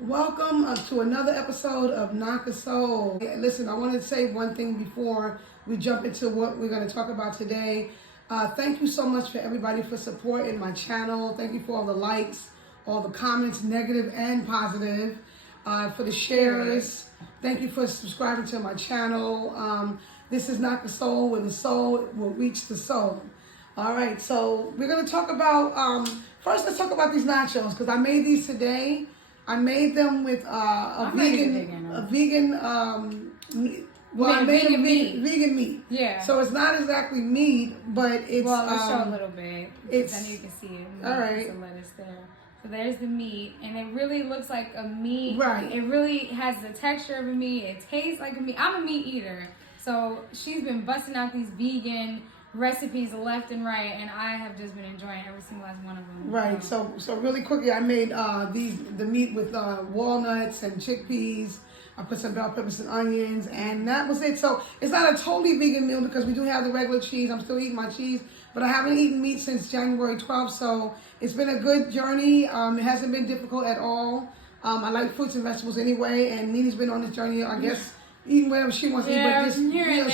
Welcome to another episode of Knock a Soul. Listen, I wanted to say one thing before we jump into what we're going to talk about today. Thank you so much for everybody for supporting my channel. Thank you for all the likes, all the comments, negative and positive, for the shares. Thank you for subscribing to my channel. This is Knock a Soul, where the soul will reach the soul. All right, so we're going to talk about, first let's talk about these nachos, because I made these today. I made them with a vegan meat. Yeah. So it's not exactly meat, but it's let's show a little bit. It's, then you can see it. All right. Some lettuce there. So there's the meat, and it really looks like a meat. Right. It really has the texture of a meat. It tastes like a meat. I'm a meat eater, so she's been busting out these vegan recipes left and right, and I have just been enjoying every single last one of them. Right. So really quickly, I made the meat with walnuts and chickpeas. I put some bell peppers and onions, and that was it. So it's not a totally vegan meal because we do have the regular cheese. I'm still eating my cheese, but I haven't eaten meat since January 12th. So it's been a good journey. It hasn't been difficult at all. I like fruits and vegetables anyway, and Nini's been on this journey, I guess, eating whatever she wants to eat, but just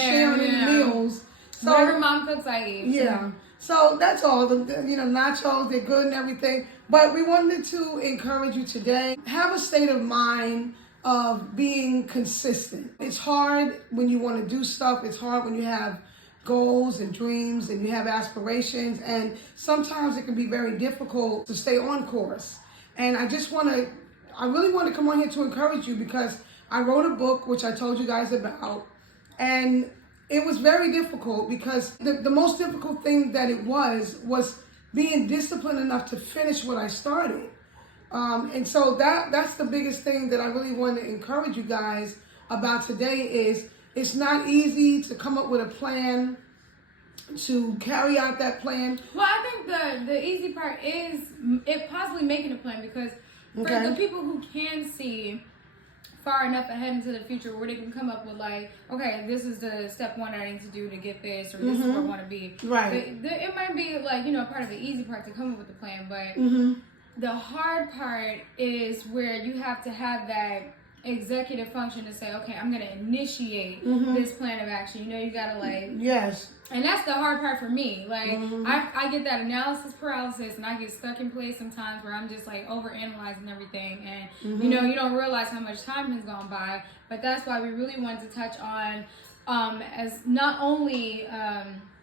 sharing in the meals. So, whatever mom cooks, I eat. Yeah. So that's all. The nachos, they're good and everything. But we wanted to encourage you today. Have a state of mind of being consistent. It's hard when you want to do stuff. It's hard when you have goals and dreams and you have aspirations. And sometimes it can be very difficult to stay on course. And I really want to come on here to encourage you because I wrote a book, which I told you guys about. And it was very difficult because the most difficult thing that it was being disciplined enough to finish what I started. And so that's the biggest thing that I really want to encourage you guys about today is it's not easy to come up with a plan, to carry out that plan. Well, I think the easy part is it possibly making a plan because for the people who can see far enough ahead into the future where they can come up with like, okay, this is the step one I need to do to get this, or this is where I want to be. Right. It might be like, part of the easy part to come up with the plan, but the hard part is where you have to have that executive function to say, okay, I'm going to initiate this plan of action. You got to Yes. And that's the hard part for me. I get that analysis paralysis, and I get stuck in place sometimes where I'm just overanalyzing everything, and you don't realize how much time has gone by. But that's why we really wanted to touch on as not only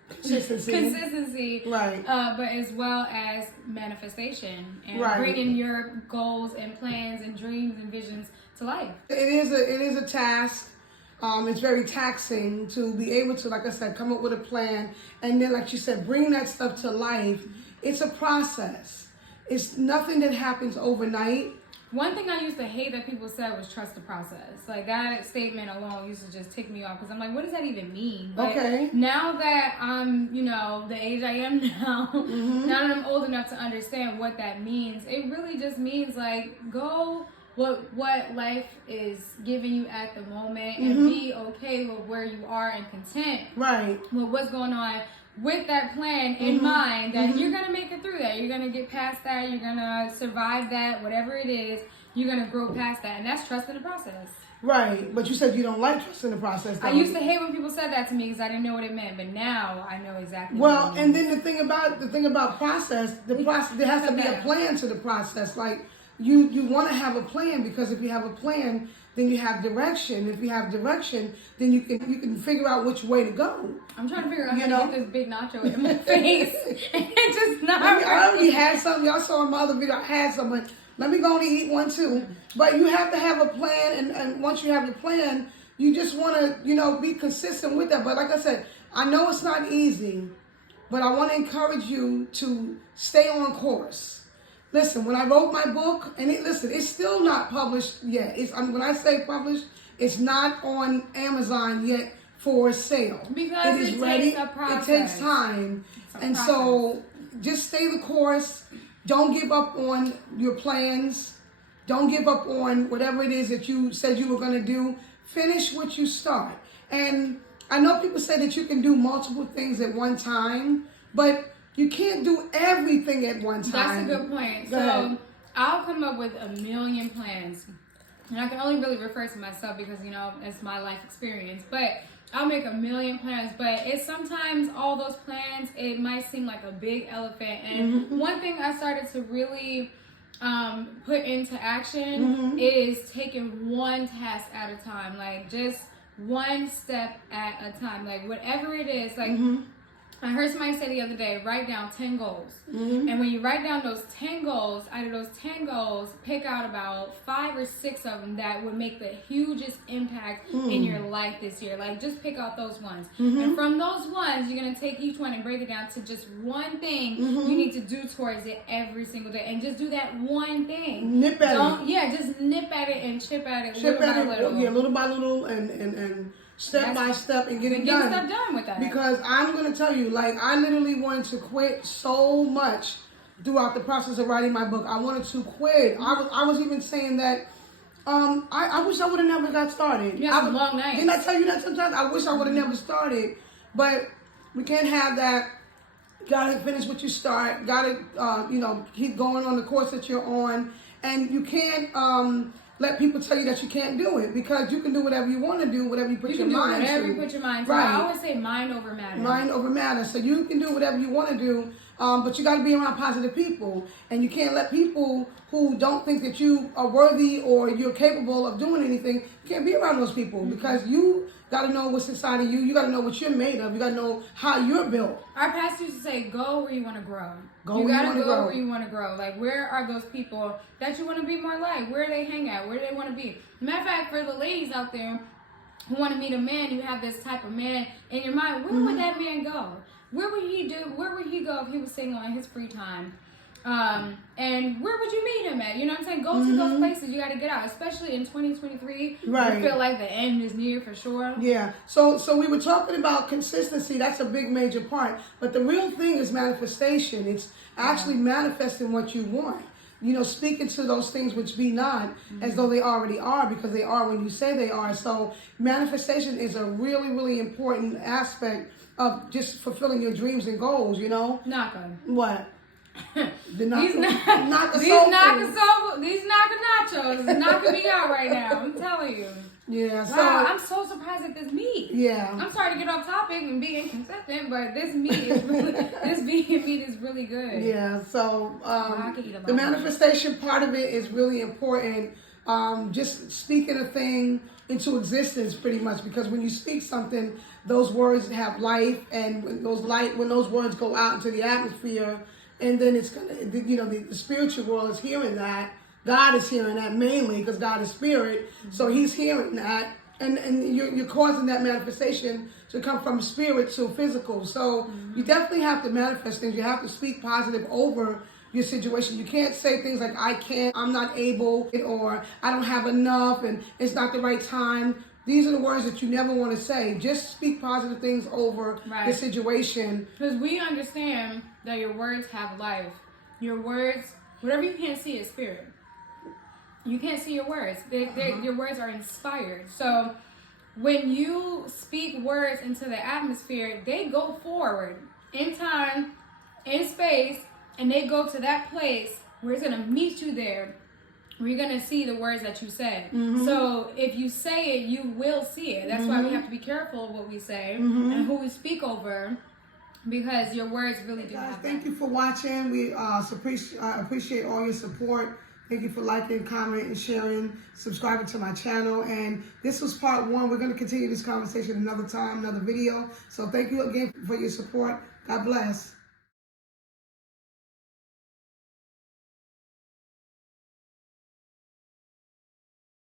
consistency, right, but as well as manifestation and bringing your goals and plans and dreams and visions to life. It is a task. It's very taxing to be able to, like I said, come up with a plan and then, like you said, bring that stuff to life. It's a process. It's nothing that happens overnight. One thing I used to hate that people said was trust the process. That statement alone used to just tick me off because I'm like, what does that even mean? Okay. Now that I'm, the age I am now, now that I'm old enough to understand what that means, it really just means go what life is giving you at the moment and be okay with where you are and content with what's going on with that plan in mind that you're going to make it through that. You're going to get past that. You're going to survive that. Whatever it is, you're going to grow past that. And that's trusting the process. Right. But you said you don't like trusting the process, though. I used to hate when people said that to me because I didn't know what it meant. But now I know exactly what it means. Well, and then the thing about process, there has to be a plan to the process. You want to have a plan because if you have a plan, then you have direction. If you have direction, then you can figure out which way to go. I'm trying to figure out how to get this big nacho in my face. It's just not right. I already had some. Y'all saw in my other video. I had some, but let me go and eat one too. But you have to have a plan, and once you have the plan, you just want to be consistent with that. But like I said, I know it's not easy, but I want to encourage you to stay on course. Listen, when I wrote my book, and it's still not published yet. When I say published, it's not on Amazon yet for sale. Because it is ready. Takes a process. It takes time. So just stay the course. Don't give up on your plans. Don't give up on whatever it is that you said you were going to do. Finish what you start. And I know people say that you can do multiple things at one time, but you can't do everything at one time. That's a good point. Go ahead. I'll come up with a million plans. And I can only really refer to myself because, you know, it's my life experience. But I'll make a million plans. But it's sometimes all those plans, it might seem like a big elephant. And one thing I started to really put into action is taking one task at a time. Like, just one step at a time. Like, whatever it is, like... I heard somebody say the other day, write down 10 goals. And when you write down those 10 goals, out of those 10 goals, pick out about 5 or 6 of them that would make the hugest impact in your life this year. Like, just pick out those ones. And from those ones, you're going to take each one and break it down to just one thing you need to do towards it every single day. And just do that one thing. Nip at it. Yeah, just nip at it and chip at it Chip little at by it, little. yeah, little by little, and step by step, and get it done. Get stuff done with that. Because I'm going to tell you, like, I literally wanted to quit so much throughout the process of writing my book. I wanted to quit. I was even saying that I wish I would have never got started. You had some long nights. Didn't I tell you that sometimes? I wish I would have never started. But we can't have that. Got to finish what you start. Got to, keep going on the course that you're on. And you can't let people tell you that you can't do it, because you can do whatever you want to do, whatever you put your mind to. Whatever you put your mind to. Right. I always say mind over matter. Mind over matter. So you can do whatever you want to do, but you got to be around positive people. And you can't let people who don't think that you are worthy or you're capable of doing anything, you can't be around those people, because you got to know what's inside of you. You got to know what you're made of. You got to know how you're built. Our pastor used to say, go where you want to grow. You got to go where you want to grow. Like, where are those people that you want to be more like? Where do they hang out? Where do they want to be? Matter of fact, for the ladies out there who want to meet a man, you have this type of man in your mind. Where would that man go? Where would he go if he was single in his free time? And where would you meet him at? You know what I'm saying? Go to those places. You got to get out, especially in 2023. Right. You feel like the end is near for sure. Yeah. So we were talking about consistency. That's a big major part. But the real thing is manifestation. It's actually manifesting what you want. Speaking to those things which be not as though they already are, because they are when you say they are. So manifestation is a really, really important aspect of just fulfilling your dreams and goals, Not good. What? These knocker nachos is knocking me out right now. I'm telling you. Yeah. So wow, I'm so surprised at this meat. Yeah. I'm sorry to get off topic and be inconsistent, but this meat is really good. Yeah. So I could eat a lot the manifestation part of it is really important. Just speaking a thing into existence, pretty much, because when you speak something, those words have life, and when those words go out into the atmosphere, and then it's gonna, the spiritual world is hearing that. God is hearing that mainly, because God is spirit, so He's hearing that, and you're causing that manifestation to come from spirit to physical. So you definitely have to manifest things. You have to speak positive over your situation. You can't say things like, I can't, I'm not able, or I don't have enough, and it's not the right time. These are the words that you never want to say. Just speak positive things over the situation. Because we understand that your words have life. Your words, whatever you can't see is spirit. You can't see your words. Your words are inspired. So when you speak words into the atmosphere, they go forward in time, in space, and they go to that place where it's going to meet you there, where you're going to see the words that you said. So if you say it, you will see it. That's why we have to be careful of what we say and who we speak over, because your words really do have Thank you for watching. We appreciate all your support. Thank you for liking, commenting, and sharing, subscribing to my channel. And this was part 1. We're going to continue this conversation another time, another video. So thank you again for your support. God bless.